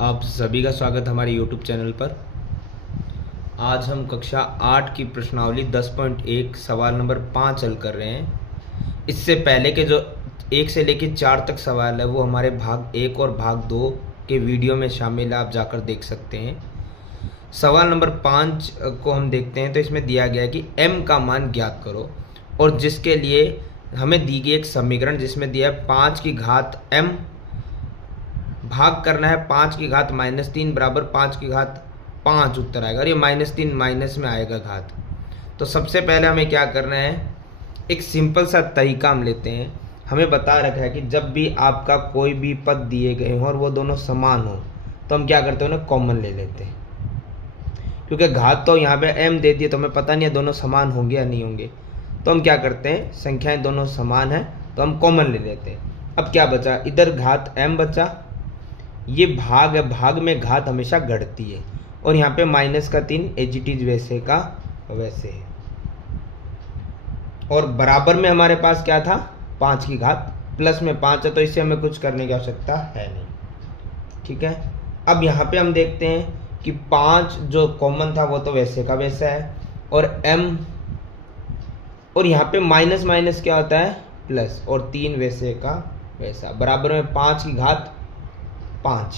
आप सभी का स्वागत हमारे YouTube चैनल पर। आज हम कक्षा 8 की प्रश्नावली 10.1 सवाल नंबर 5 हल कर रहे हैं। इससे पहले के जो 1 से लेकर 4 तक सवाल है वो हमारे भाग 1 और भाग 2 के वीडियो में शामिल है, आप जाकर देख सकते हैं। सवाल नंबर 5 को हम देखते हैं तो इसमें दिया गया है कि m का मान ज्ञात करो, और जिसके लिए हमें दी गई एक समीकरण जिसमें दिया है 5 की घात m भाग करना है 5 की घात -3 बराबर 5 की घात 5 उत्तर आएगा, और ये -3 माइनस में आएगा घात। तो सबसे पहले हमें क्या करना है, एक सिंपल सा तरीका हम लेते हैं। हमें बता रखा है कि जब भी आपका कोई भी पद दिए गए हों और वो दोनों समान हो तो हम क्या करते हैं, उन्हें कॉमन ले लेते हैं। क्योंकि घात तो यहाँ पे m दे दिए तो हमें पता नहीं है दोनों समान होंगे या नहीं होंगे, तो हम क्या करते हैं, संख्याएं दोनों समान हैं तो हम कॉमन ले लेते हैं। अब क्या बचा, इधर घात m बचा, ये भाग है, भाग में घात हमेशा घटती है, और यहाँ पे -3 एज इट इज वैसे का वैसे है। और बराबर में हमारे पास क्या था, 5 की घात, प्लस में 5 है तो इससे हमें कुछ करने की आवश्यकता है नहीं। ठीक है, अब यहाँ पे हम देखते हैं कि 5 जो कॉमन था वो तो वैसे का वैसा है, और m, और यहाँ पे माइनस माइनस क्या होता है, प्लस, और 3 वैसे का वैसा, बराबर में 5 की घात 5।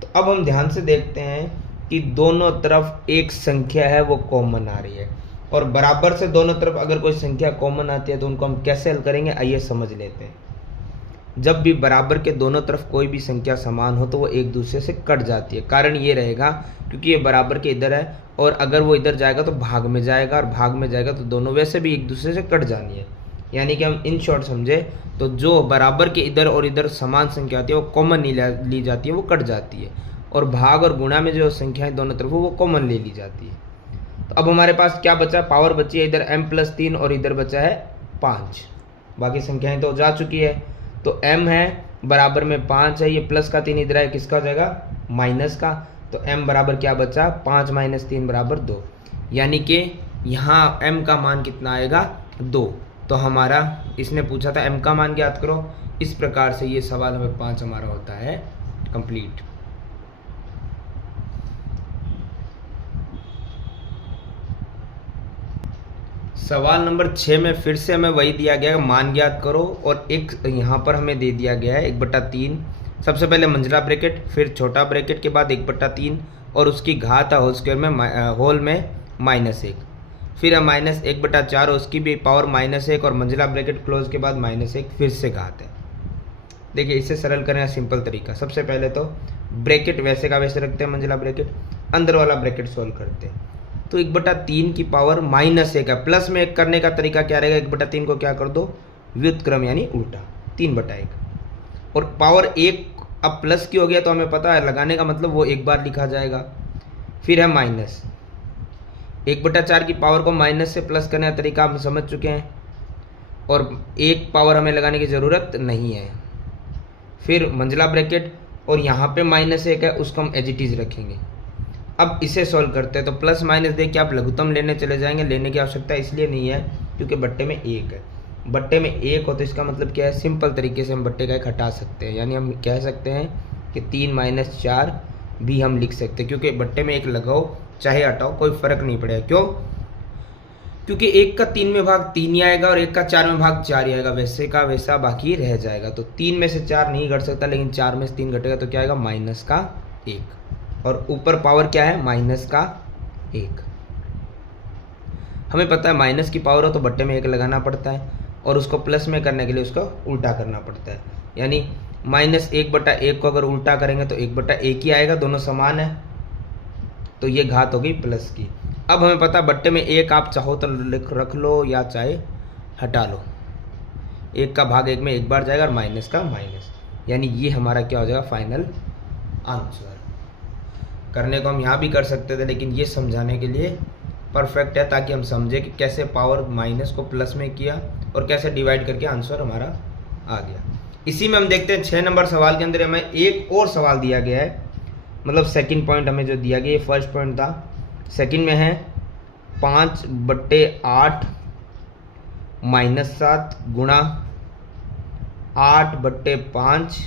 तो अब हम ध्यान से देखते हैं कि दोनों तरफ एक संख्या है वो कॉमन आ रही है, और बराबर से दोनों तरफ अगर कोई संख्या कॉमन आती है तो उनको हम कैसे हल करेंगे, आइए समझ लेते हैं। जब भी बराबर के दोनों तरफ कोई भी संख्या समान हो तो वो एक दूसरे से कट जाती है। कारण ये रहेगा क्योंकि ये बराबर के इधर है, और अगर वो इधर जाएगा तो भाग में जाएगा, और भाग में जाएगा तो दोनों वैसे भी एक दूसरे से कट जानी है। यानी कि हम इन शॉर्ट समझे तो जो बराबर के इधर और इधर समान संख्या आती है वो कॉमन नहीं ली जाती है, वो कट जाती है, और भाग और गुणा में जो संख्याएं दोनों तरफ वो कॉमन ले ली जाती है। तो अब हमारे पास क्या बचा, पावर बची है इधर m+3 और इधर बचा है 5। बाकी संख्याएं तो जा चुकी है, तो m है बराबर में 5 है, ये प्लस का 3 इधर है, किसका हो जाएगा, माइनस का। तो m बराबर क्या बचा, 5 - 3 बराबर 2, यानी कि यहाँ m का मान कितना आएगा, 2। तो हमारा इसने पूछा था m का मान ज्ञात करो, इस प्रकार से ये सवाल नंबर 5 हमारा होता है कंप्लीट। सवाल नंबर 6 में फिर से हमें वही दिया गया है, मान ज्ञात करो, और एक यहाँ पर हमें दे दिया गया है 1/3। सबसे पहले मंझला ब्रैकेट, फिर छोटा ब्रैकेट के बाद 1/3, और उसकी घात है होल स्क्वायर में, होल में -1, फिर है -1/4 और उसकी भी पावर -1, और मंझला ब्रैकेट क्लोज के बाद -1, फिर से घात है। देखिए इसे सरल करें, सिंपल तरीका, सबसे पहले तो ब्रैकेट वैसे का वैसे रखते हैं, मंझला ब्रैकेट, अंदर वाला ब्रैकेट सोल्व करते हैं। तो 1/3 की पावर -1 है, प्लस में 1 करने का तरीका क्या रहेगा, 1/3 को क्या कर दो, व्युत्क्रम यानी उल्टा, 3/1, और पावर 1 अब प्लस की हो गया तो हमें पता है लगाने का मतलब वो एक बार लिखा जाएगा। फिर है माइनस 1/4 की पावर को माइनस से प्लस करने का तरीका हम समझ चुके हैं, और एक पावर हमें लगाने की ज़रूरत नहीं है। फिर मंझला ब्रैकेट, और यहाँ पे -1 है, उसको हम एज इट इज रखेंगे। अब इसे सॉल्व करते हैं, तो प्लस माइनस देख के आप लघुत्तम लेने चले जाएंगे, लेने की आवश्यकता इसलिए नहीं है क्योंकि बट्टे में 1 है। बट्टे में 1 हो तो इसका मतलब क्या है, सिंपल तरीके से हम बट्टे का 1 हटा सकते हैं, यानी हम कह सकते हैं कि 3 - 4 भी हम लिख सकते हैं, क्योंकि बट्टे में 1 लगाओ चाहे हटाओ कोई फ़र्क नहीं पड़ेगा। क्यों, क्योंकि 1 का 3 में भाग 3 ही आएगा, और 1 का 4 में भाग 4 ही आएगा, वैसे का वैसा बाकी रह जाएगा। तो 3 में से 4 नहीं घट सकता, लेकिन 4 में से 3 घटेगा तो क्या आएगा, -1, और ऊपर पावर क्या है, -1। हमें पता है माइनस की पावर हो तो बट्टे में 1 लगाना पड़ता है, और उसको प्लस में करने के लिए उसको उल्टा करना पड़ता है। यानी -1/1 को अगर उल्टा करेंगे तो 1/1 ही आएगा, दोनों समान है, तो ये घात हो गई प्लस की। अब हमें पता है बट्टे में 1 आप चाहो तो रख लो या चाहे हटा लो, 1 का भाग 1 में 1 बार जाएगा, और माइनस का माइनस, यानी ये हमारा क्या हो जाएगा, फाइनल आंसर। करने को हम यहाँ भी कर सकते थे, लेकिन ये समझाने के लिए परफेक्ट है, ताकि हम समझें कि कैसे पावर माइनस को प्लस में किया और कैसे डिवाइड करके आंसर हमारा आ गया। इसी में हम देखते हैं 6 नंबर सवाल के अंदर हमें एक और सवाल दिया गया है, मतलब सेकंड पॉइंट हमें जो दिया गया, ये फर्स्ट पॉइंट था, सेकंड में है 5/8 -7 गुणा 8/5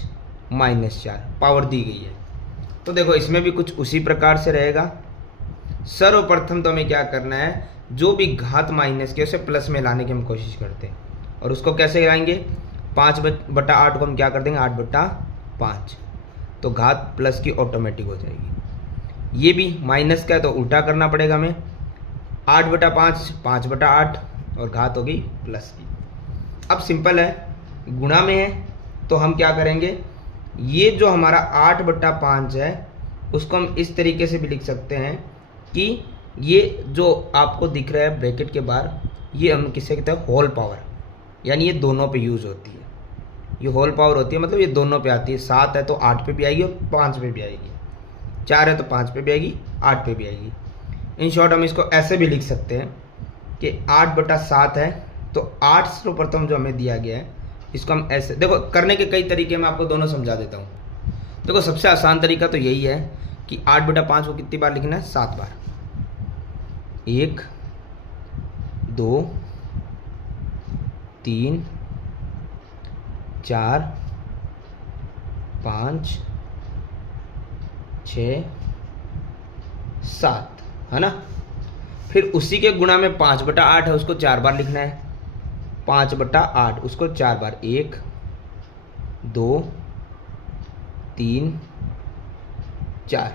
-4 पावर दी गई है। तो देखो इसमें भी कुछ उसी प्रकार से रहेगा। सर्वप्रथम तो हमें क्या करना है, जो भी घात माइनस के उसे प्लस में लाने की हम कोशिश करते हैं। और उसको कैसे लाएंगे, 5/8 को हम क्या कर देंगे 8/5, तो घात प्लस की ऑटोमेटिक हो जाएगी। ये भी माइनस का है तो उल्टा करना पड़ेगा हमें, 8/5 5/8 और घात होगी प्लस की। अब सिंपल है, गुणा में है तो हम क्या करेंगे, ये जो हमारा 8/5 है उसको हम इस तरीके से भी लिख सकते हैं कि ये जो आपको दिख रहा है ब्रैकेट के बाहर, ये हम किसे कहते हैं होल पावर, यानी ये दोनों पे यूज़ होती है। ये होल पावर होती है मतलब ये दोनों पे आती है। 7 है तो 8 पे भी आएगी और 5 पे भी आएगी, 4 है तो 5 पे भी आएगी, 8 पे भी आएगी। इन शॉर्ट हम इसको ऐसे भी लिख सकते हैं कि 8/7 है तो 8 सर्वप्रथम जो हमें दिया गया है इसको हम ऐसे, देखो करने के कई तरीके मैं आपको दोनों समझा देता हूँ। देखो सबसे आसान तरीका तो यही है कि 8/5 को कितनी बार लिखना है, 7 बार। 1 2 3 4 5 6 7 है ना। फिर उसी के गुणा में 5/8 है उसको 4 बार लिखना है, 5/8 उसको 4 बार, 1 2 3 4।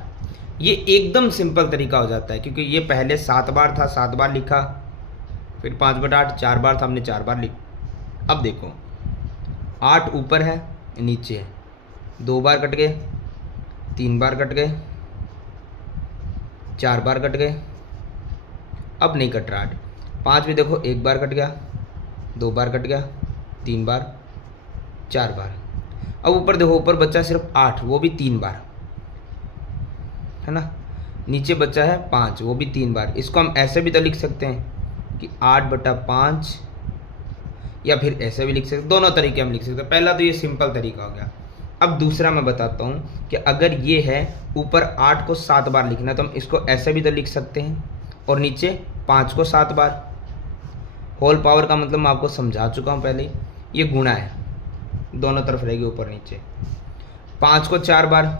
ये एकदम सिंपल तरीका हो जाता है क्योंकि ये पहले 7 बार था, 7 बार लिखा, फिर 5/8 4 बार था, हमने 4 बार लिखा। अब देखो 8 ऊपर है नीचे है, 2 बार कट गए, 3 बार कट गए, 4 बार कट गए, अब नहीं कट रहा 8। 5 भी देखो 1 बार कट गया, 2 बार कट गया, 3 बार, 4 बार। अब ऊपर देखो, ऊपर बचा सिर्फ 8, वो भी 3 बार है ना। नीचे बचा है 5, वो भी 3 बार। इसको हम ऐसे भी तो लिख सकते हैं कि 8/5, या फिर ऐसे भी लिख सकते हैं, दोनों तरीके हम लिख सकते हैं। पहला तो ये सिंपल तरीका हो गया। अब दूसरा मैं बताता हूँ कि अगर ये है ऊपर 8 को 7 बार लिखना तो हम इसको ऐसे भी तो लिख सकते हैं, और नीचे 5 को 7 बार। होल पावर का मतलब मैं आपको समझा चुका हूँ पहले ही, ये गुणा है, दोनों तरफ रहेगी ऊपर नीचे। 5 को 4 बार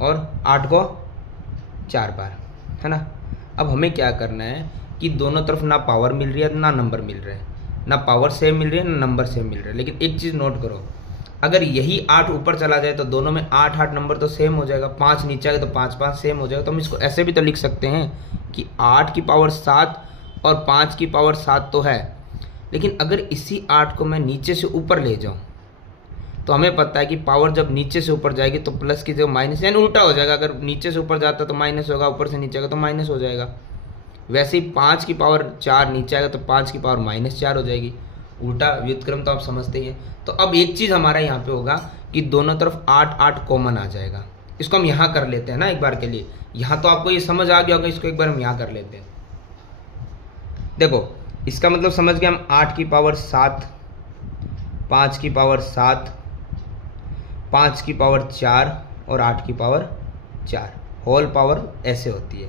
और 8 को 4 बार है ना। अब हमें क्या करना है कि दोनों तरफ ना पावर मिल रही है ना नंबर मिल रहे हैं, ना पावर सेम मिल रही है ना नंबर सेम मिल रहा है। लेकिन एक चीज़ नोट करो, अगर यही 8 ऊपर चला जाए तो दोनों में 8 नंबर तो सेम हो जाएगा, 5 नीचे आएगा तो 5 सेम हो जाएगा। तो हम इसको ऐसे भी तो लिख सकते हैं कि 8 की पावर 7 और 5 की पावर 7 तो है, लेकिन अगर इसी 8 को मैं नीचे से ऊपर ले जाऊँ तो हमें पता है कि पावर जब नीचे से ऊपर जाएगी तो प्लस की जगह माइनस, यानी उल्टा हो जाएगा। अगर नीचे से ऊपर जाता तो माइनस होगा, ऊपर से नीचे आएगा तो माइनस हो जाएगा। वैसे ही 5 की पावर 4 नीचे आएगा तो 5 की पावर -4 हो जाएगी। उल्टा व्युत्क्रम तो आप समझते ही हैं। तो अब एक चीज़ हमारा यहाँ पे होगा कि दोनों तरफ 8 कॉमन आ जाएगा। इसको हम यहाँ कर लेते हैं ना एक बार के लिए। यहाँ तो आपको ये समझ आ गया होगा, इसको एक बार हम यहाँ कर लेते हैं। देखो इसका मतलब समझ गए हम, 8 की पावर 7, 5 की पावर 7, 5 की पावर 4 और 8 की पावर 4। होल पावर ऐसे होती है।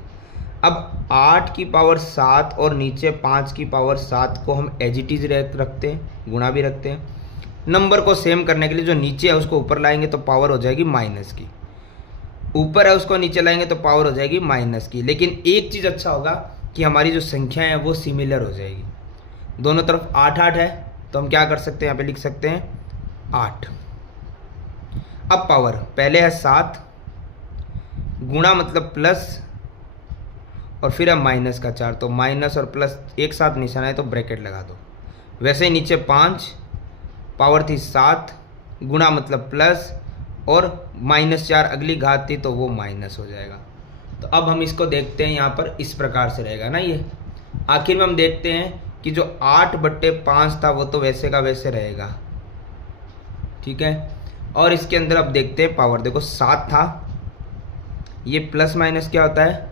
अब 8 की पावर 7 और नीचे 5 की पावर 7 को हम एज इट इज रखते हैं, गुणा भी रखते हैं। नंबर को सेम करने के लिए जो नीचे है उसको ऊपर लाएंगे तो पावर हो जाएगी माइनस की, ऊपर है उसको नीचे लाएंगे तो पावर हो जाएगी माइनस की। लेकिन एक चीज़ अच्छा होगा कि हमारी जो संख्याएं हैं वो सिमिलर हो जाएगी। दोनों तरफ 8 है तो हम क्या कर सकते हैं, यहाँ पे लिख सकते हैं 8। अब पावर पहले है 7, गुणा मतलब प्लस, और फिर है माइनस का 4, तो माइनस और प्लस एक साथ निशान है तो ब्रैकेट लगा दो। वैसे ही नीचे 5, पावर थी 7, गुणा मतलब प्लस, और -4 अगली घात थी तो वो माइनस हो जाएगा। तो अब हम इसको देखते हैं, यहाँ पर इस प्रकार से रहेगा ना ये। आखिर में हम देखते हैं कि जो 8/5 था वो तो वैसे का वैसे रहेगा, ठीक है। और इसके अंदर अब देखते हैं पावर, देखो 7 था, ये प्लस माइनस क्या होता है,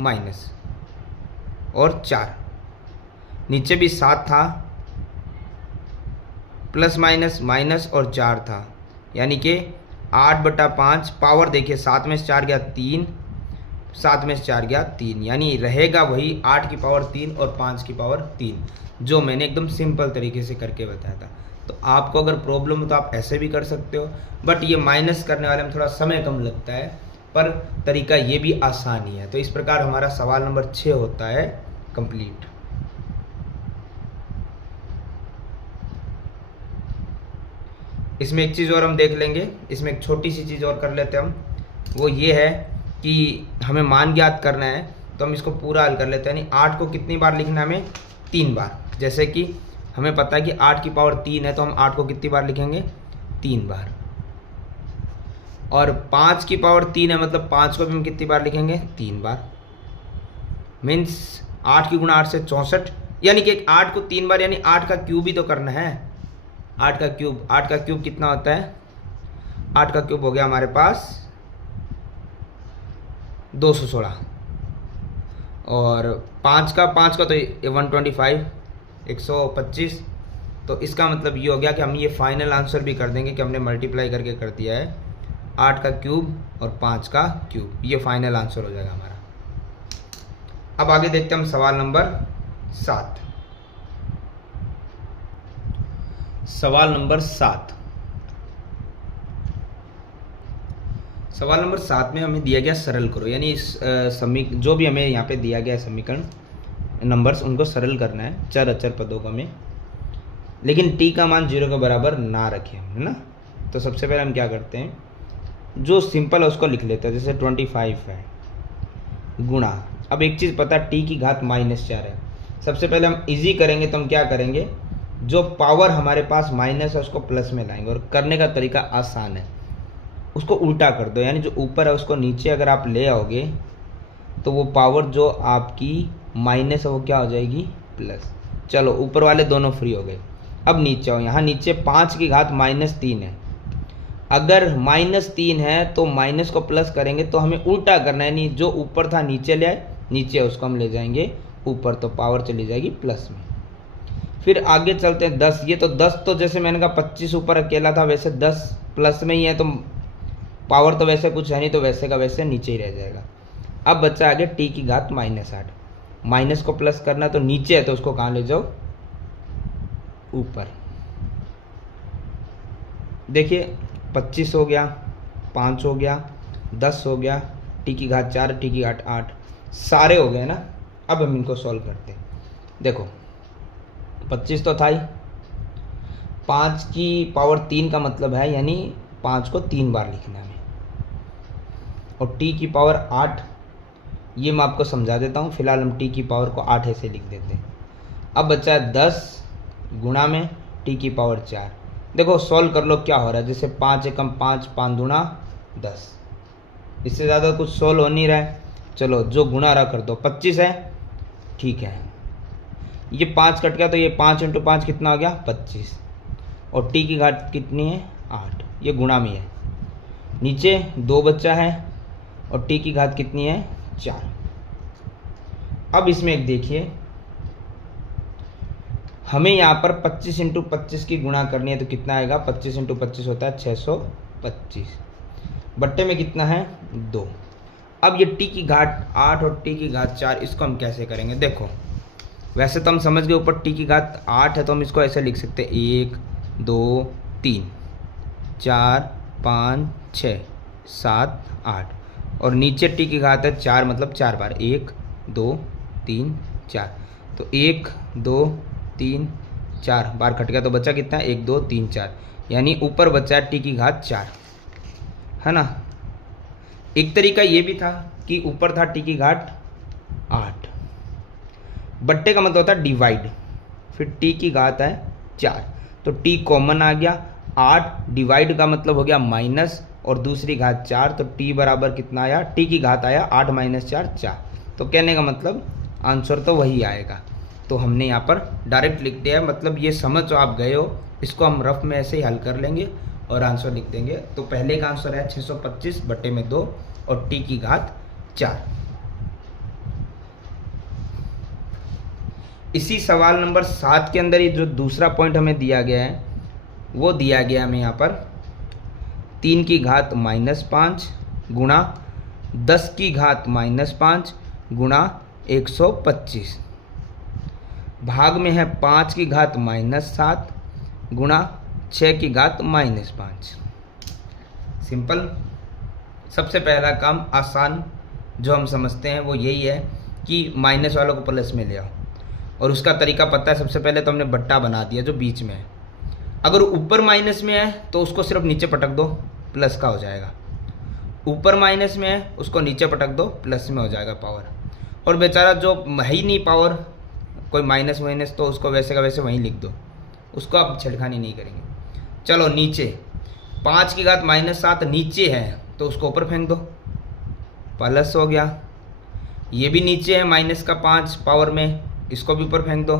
माइनस, और 4, नीचे भी 7 था, प्लस माइनस माइनस और 4 था, यानी कि 8/5। पावर देखिए 7 में से 4 गया 3, 7 में से 4 गया 3, यानी रहेगा वही 8 की पावर 3 और 5 की पावर 3, जो मैंने एकदम सिंपल तरीके से करके बताया था। तो आपको अगर प्रॉब्लम हो तो आप ऐसे भी कर सकते हो, बट ये माइनस करने वाले में थोड़ा समय कम लगता है, पर तरीका ये भी आसान ही है। तो इस प्रकार हमारा सवाल नंबर 6 होता है कंप्लीट। इसमें एक चीज़ और हम देख लेंगे, इसमें एक छोटी सी चीज़ और कर लेते हैं हम, वो ये है कि हमें मान ज्ञात करना है, तो हम इसको पूरा हल कर लेते हैं। यानी 8 को कितनी बार लिखना है हमें? 3 बार। जैसे कि हमें पता है कि 8 की पावर 3 है, तो हम 8 को कितनी बार लिखेंगे? 3 बार। और 5 की पावर 3 है, मतलब 5 को भी हम कितनी बार लिखेंगे? 3 बार। मीन्स 8 की गुणा 8 से 64, यानी कि 8 को 3 बार, यानी 8 का क्यूब ही तो करना है। 8 का क्यूब कितना होता है? 8 का क्यूब हो गया हमारे पास 216। और 5 का तो 125, 125। तो इसका मतलब ये हो गया कि हम ये फाइनल आंसर भी कर देंगे कि हमने मल्टीप्लाई करके कर दिया है 8 का क्यूब और 5 का क्यूब। ये फाइनल आंसर हो जाएगा हमारा। अब आगे देखते हैं हम सवाल नंबर 7। सवाल नंबर 7 में हमें दिया गया सरल करो, यानी जो भी हमें यहाँ पे दिया गया समीकरण नंबर्स, उनको सरल करना है चर अचर पदों का में, लेकिन t का मान 0 के बराबर ना रखें, है ना। तो सबसे पहले हम क्या करते हैं, जो सिंपल है उसको लिख लेते हैं। जैसे 25 है गुणा, अब एक चीज़ पता है, t की घात -4 है। सबसे पहले हम इजी करेंगे, तो हम क्या करेंगे, जो पावर हमारे पास माइनस है उसको प्लस में लाएंगे। और करने का तरीका आसान है, उसको उल्टा कर दो, यानी जो ऊपर है उसको नीचे अगर आप ले आओगे तो वो पावर जो आपकी माइनस है वो क्या हो जाएगी? प्लस। चलो ऊपर वाले दोनों फ्री हो गए। अब नीचे आओ, यहाँ नीचे 5 की घात -3 है। अगर -3 है तो माइनस को प्लस करेंगे, तो हमें उल्टा करना है, यानी जो ऊपर था नीचे ले आए, नीचे उसको हम ले जाएंगे ऊपर, तो पावर चली जाएगी प्लस में। फिर आगे चलते हैं 10। ये तो 10 तो जैसे मैंने कहा 25 ऊपर अकेला था, वैसे 10 प्लस में ही है, तो पावर तो वैसे कुछ है नहीं, तो वैसे का वैसे नीचे ही रह जाएगा। अब बच्चा आगे t की घात -8, माइनस को प्लस करना, तो नीचे है तो उसको कहाँ ले जाओ? ऊपर। देखिए 25 हो गया, 5 हो गया, 10 हो गया, t की घात 4, t की घात 8, सारे हो गए ना। अब हम इनको सॉल्व करते हैं। देखो 25 तो था ही, 5 की पावर 3 का मतलब है, यानी 5 को 3 बार लिखना है, और t की पावर 8, ये मैं आपको समझा देता हूँ। फिलहाल हम t की पावर को 8 ऐसे लिख देते हैं। अब बचा है 10 गुणा में t की पावर 4। देखो सॉल्व कर लो क्या हो रहा है, जैसे 5 एकम 5, 5 दूना 10, इससे ज़्यादा कुछ सॉल्व हो नहीं रहा है। चलो जो गुणा रहा कर दो, 25 है, ठीक है, ये 5 कट गया, तो ये 5 × 5 कितना हो गया? 25, और t की घात कितनी है? 8, ये गुणा में है। नीचे 2 बच्चा है, और t की घात कितनी है? 4। अब इसमें एक देखिए, हमें यहाँ पर 25 × 25 की गुणा करनी है, तो कितना आएगा? 25 × 25 होता है 625, बट्टे में कितना है? 2। अब ये t की घात 8 और t की घात 4, इसको हम कैसे करेंगे? देखो वैसे तो हम समझ गए, ऊपर t की घात 8 है, तो हम इसको ऐसे लिख सकते हैं 1 2 3 4 5 6 7 8, और नीचे t की घात है 4, मतलब 4 बार, 1 2 3 4, तो 1 2 3 4 बार कट गया, तो बचा कितना? 1 2 3 4, यानी ऊपर बचा है t की घात 4, है ना। एक तरीका ये भी था कि ऊपर था t की घात 8, बट्टे का मतलब होता है डिवाइड, फिर t की घात है 4, तो t कॉमन आ गया, 8 डिवाइड का मतलब हो गया माइनस, और दूसरी घात 4, तो t बराबर कितना आया? t की घात आया 8 - 4 4, तो कहने का मतलब आंसर तो वही आएगा। तो हमने यहाँ पर डायरेक्ट लिख दिया है, मतलब ये समझ जो आप गए हो, इसको हम रफ में ऐसे ही हल कर लेंगे और आंसर लिख देंगे। तो पहले का आंसर है 625 बटे में 2 और t की घात 4। इसी सवाल नंबर 7 के अंदर ही जो दूसरा पॉइंट हमें दिया गया है, वो दिया गया हमें यहाँ पर 3 की घात -5 गुणा 10 की घात -5 गुणा 125, भाग में है 5 की घात -7 गुणा 6 की घात -5। सिंपल। सबसे पहला काम आसान जो हम समझते हैं वो यही है कि माइनस वालों को प्लस में ले आओ, और उसका तरीका पता है। सबसे पहले तो हमने बट्टा बना दिया जो बीच में है। अगर ऊपर माइनस में है तो उसको सिर्फ नीचे पटक दो, प्लस का हो जाएगा। ऊपर माइनस में है उसको नीचे पटक दो, प्लस में हो जाएगा पावर। और बेचारा जो है ही नहीं पावर, कोई माइनस माइनस, तो उसको वैसे का वैसे वहीं लिख दो, उसको आप छेड़खानी नहीं करेंगे। चलो नीचे 5 की घात -7 नीचे है तो उसको ऊपर फेंक दो, प्लस हो गया। ये भी नीचे है -5 पावर में, इसको भी ऊपर फेंक दो,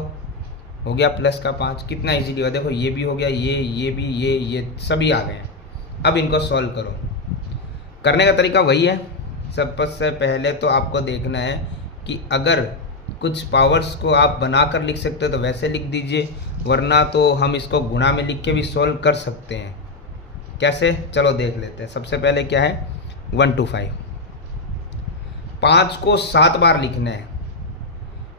हो गया +5। कितना इजीली हुआ देखो, ये भी हो गया, ये भी, ये सभी आ गए हैं। अब इनको सॉल्व करो। करने का तरीका वही है। सबसे पहले तो आपको देखना है कि अगर कुछ पावर्स को आप बनाकर लिख सकते हो तो वैसे लिख दीजिए, वरना तो हम इसको गुणा में लिख के भी सॉल्व कर सकते हैं। कैसे, चलो देख लेते हैं। सबसे पहले क्या है, 1 to 5। 5 को 7 बार लिखना है।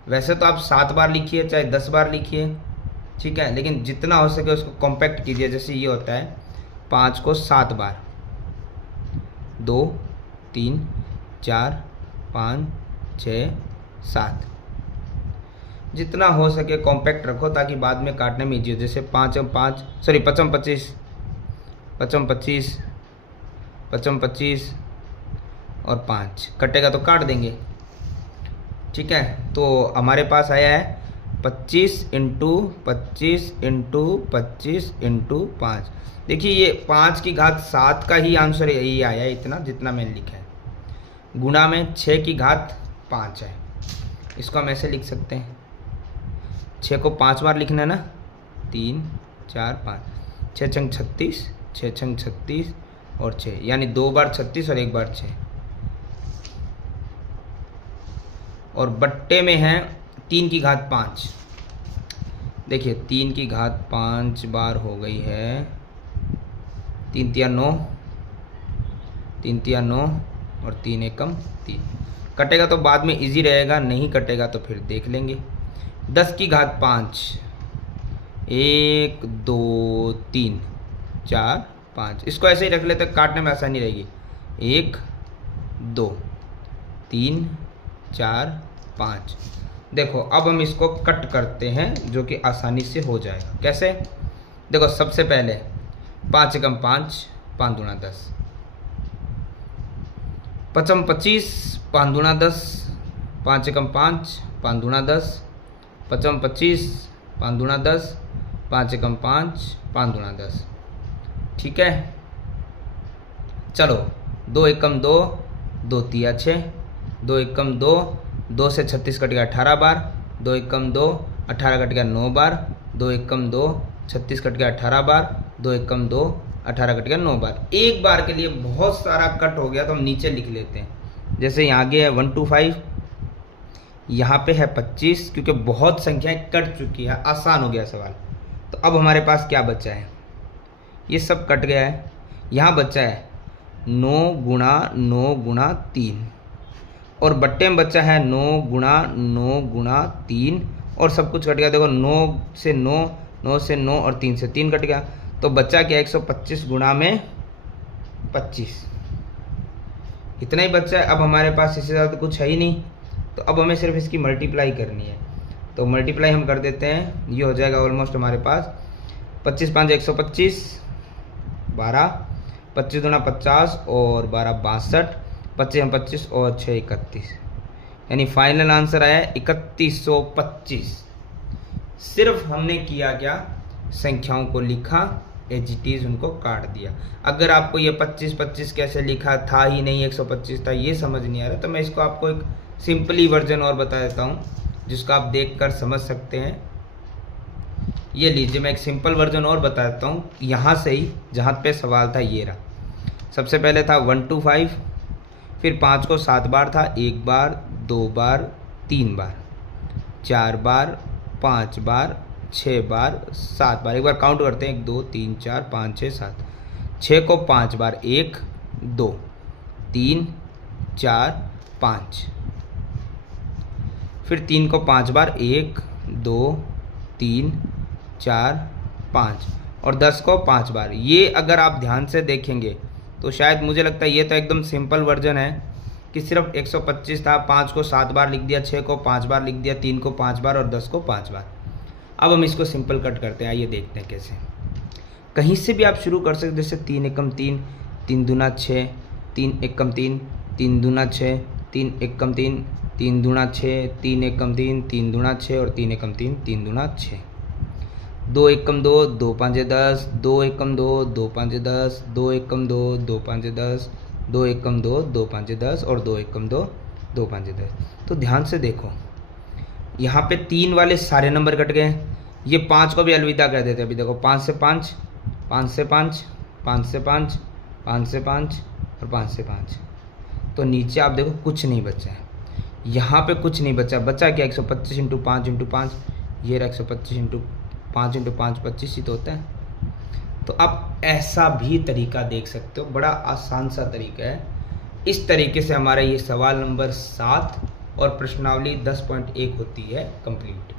वैसे तो आप 7 बार लिखिए चाहे 10 बार लिखिए, ठीक है, लेकिन जितना हो सके उसको कॉम्पैक्ट कीजिए। जैसे ये होता है 5 को 7 बार, 2 3 4 5 6 7, जितना हो सके कॉम्पैक्ट रखो ताकि बाद में काटने में ईजी हो। जैसे 5 25 और 5 कटेगा तो काट देंगे, ठीक है। तो हमारे पास आया है 25 × 25 × 25 × 5। देखिए ये 5 की घात 7 का ही आंसर यही आया है, इतना जितना मैंने लिखा है। गुणा में 6 की घात 5 है, इसको हम ऐसे लिख सकते हैं। 6 को 5 बार लिखना है ना, 3 4 5, 6 छंग 36, 6 छंग 36 और 6, यानी 2 बार 36 और 1 बार 6। और बट्टे में है 3 की घात 5। देखिए 3 की घात 5 बार हो गई है, 3 तिया 9, 3 तिया 9 और 3 एकम 3। कटेगा तो बाद में इजी रहेगा, नहीं कटेगा तो फिर देख लेंगे। 10 की घात 5, 1 2 3 4 5, इसको ऐसे ही रख लेते, काटने में आसानी रहेगी। 1 2 3 4 5। देखो अब हम इसको कट करते हैं जो कि आसानी से हो जाएगा। कैसे, देखो सबसे पहले 5 एकम 5, 5 दूना 10, 5 25, 5 दूना 10, 5 एकम 5, 5 दूना 10, 5 25, 5 दूना 10, 5 एकम 5, 5 दूना 10, ठीक है। चलो 2 एकम 2, 2 तिया 6, 2 एकम 2, 2 से 36 कट गया 18 बार, 2 एकम 2, 18 कट गया 9 बार, 2 एकम 2, 36 कट गया 18 बार, 2 एकम 2, 18 कट गया 9 बार। एक बार के लिए बहुत सारा कट हो गया तो हम नीचे लिख लेते हैं। जैसे यहाँ आगे है 1 to 5, यहाँ पे है 25, क्योंकि बहुत संख्याएं कट चुकी है, आसान हो गया सवाल। तो अब हमारे पास क्या बचा है, ये सब कट गया है। यहाँ बचा है 9 गुणा 9 गुणा 3, और बट्टे में बचा है 9 गुणा 9 गुणा 3, और सब कुछ कट गया। देखो 9 से 9, 9 से 9 और 3 से 3 कट गया, तो बचा क्या 125 गुणा में 25, इतना ही बचा है। अब हमारे पास इससे ज़्यादा कुछ है ही नहीं, तो अब हमें सिर्फ इसकी मल्टीप्लाई करनी है। तो मल्टीप्लाई हम कर देते हैं, ये हो जाएगा ऑलमोस्ट हमारे पास 25 5 125, 12, 25 दूना 50 और 12 62, 25 25 और 6 31, यानी फाइनल आंसर आया 3125। सिर्फ हमने किया क्या, संख्याओं को लिखा, एज इट इज उनको काट दिया। अगर आपको ये 25 25 कैसे लिखा था ही नहीं, 125 था, ये समझ नहीं आ रहा, तो मैं इसको आपको एक सिंपली वर्जन और बता देता हूँ जिसको आप देखकर समझ सकते हैं। ये लीजिए, मैं एक सिंपल वर्जन और बता देता हूँ यहाँ से ही, जहाँ पे सवाल था ये रहा। सबसे पहले था 1 to 5, फिर 5 को 7 बार था, 1 बार 2 बार 3 बार 4 बार 5 बार 6 बार 7 बार। एक बार काउंट करते हैं, 1 2 3 4 5 6 7। 6 को 5 बार, 1 2 3 4 5, फिर 3 को 5 बार, 1 2 3 4 5, और 10 को 5 बार। ये अगर आप ध्यान से देखेंगे तो शायद मुझे लगता है ये तो एकदम सिंपल वर्जन है कि सिर्फ 125 था, 5 को 7 बार लिख दिया, 6 को 5 बार लिख दिया, 3 को 5 बार और 10 को 5 बार। अब हम इसको सिंपल कट करते हैं, आइए देखते हैं कैसे। कहीं से भी आप शुरू कर सकते, जैसे 3 एकम 3, 3 दूना 6, 3 एकम 3, 3 दूना 6, 3 एकम 3, 3 दूना 6, 3 एकम 3, 3 दूना 6 और 3 एकम 3, 3 दूना 6। 2 एकम 2, 2 पाँचे 10, 2 एकम 2, 2 पाँचे 10, 2 एकम 2, 2 पाँचे 10, 2 एकम 2, 2 पाँचे 10 और 2 एकम 2, 2 पाँचे 10। तो ध्यान से देखो, यहाँ पे 3 वाले सारे नंबर कट गए, ये 5 को भी अलविदा कर देते हैं। अभी देखो 5 से 5, 5 से 5, 5 से 5, 5 से 5 और 5 से 5। तो नीचे आप देखो कुछ नहीं बचा है, यहाँ पे कुछ नहीं बचा। बचा क्या? 125 इंटू 5 इंटू 5, ये रहा 125 इंटू 5 इंटू 5, 25 ही तो होता है। तो आप ऐसा भी तरीका देख सकते हो, बड़ा आसान सा तरीका है। इस तरीके से हमारा ये सवाल नंबर 7 और प्रश्नावली 10.1 होती है कंप्लीट।